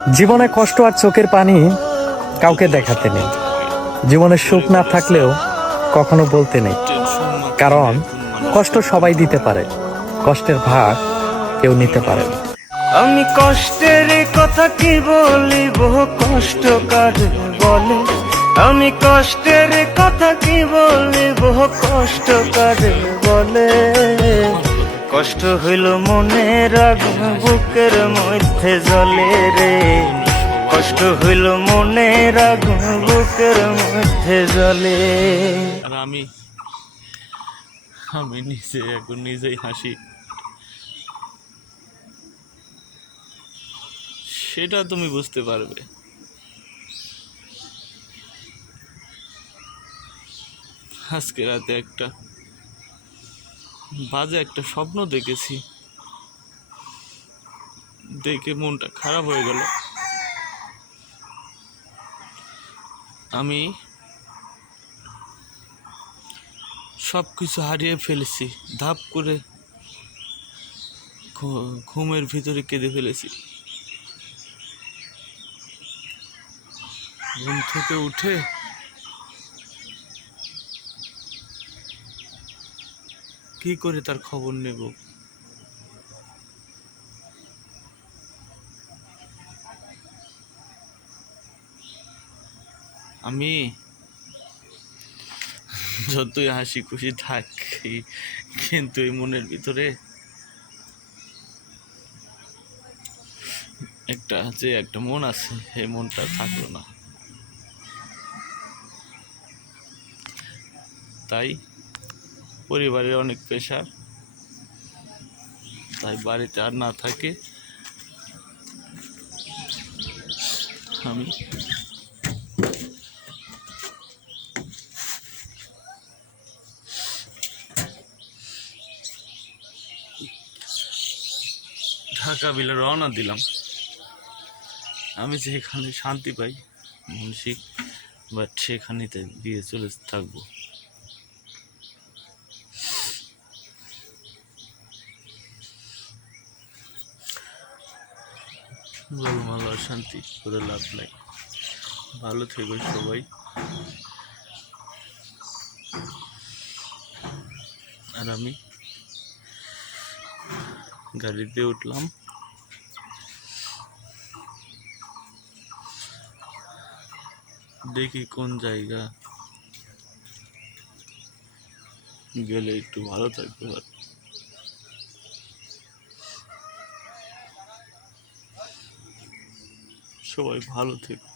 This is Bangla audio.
জীবনে কষ্ট আর চোখের পানি কাউকে দেখাতে নেই। জীবনে সুখ না থাকলেও কখনো বলতে নেই, কারণ কষ্ট সবাই দিতে পারে, কষ্টের ভাগ কেউ নিতে পারে না। আমি কষ্টের কথা কি বলিব, কষ্ট কারে বলে। আমি কষ্টের কথা কি বলিব, কষ্ট কারে বলে। কষ্ট হইল মনের আগুন বুকের মধ্যে জ্বলে রে। কষ্ট হইল মনের আগুন বুকের মধ্যে জ্বলে। আর আমি আমি নিজে এখন নিজেই হাসি, সেটা তুমি বুঝতে পারবে। আজকে রাতে একটা বাজে একটা স্বপ্ন দেখেছি, দেখে মনটা খারাপ হয়ে গেল। আমি সব কিছু হারিয়ে ফেলেছি, ধাপ করে ঘুমের ভিতরে কেঁদে ফেলেছি। ঘুম থেকে উঠে কি করে তার খবর নেব? আমি যতই হাসি খুশি থাকি, কিন্তু এই মনের ভিতরে একটা মন আছে, এই মনটা থাকলো না। তাই পরিবারের অনেক প্রেশার, তাই বাড়িতে আর না থাকে আমি ঢাকা বিলে রওনা দিলাম। আমি যেখানে শান্তি পাই মানসিক, বাট সেখানেতে গিয়ে চলে থাকবো। ভালো আর শান্তি করে লাভ নাই। ভালো থেকো সবাই। আর আমি গাড়িতে উঠলাম, দেখি কোন জায়গা গেলে একটু ভালো থাকতে পারে। সবাই ভালো থেকো।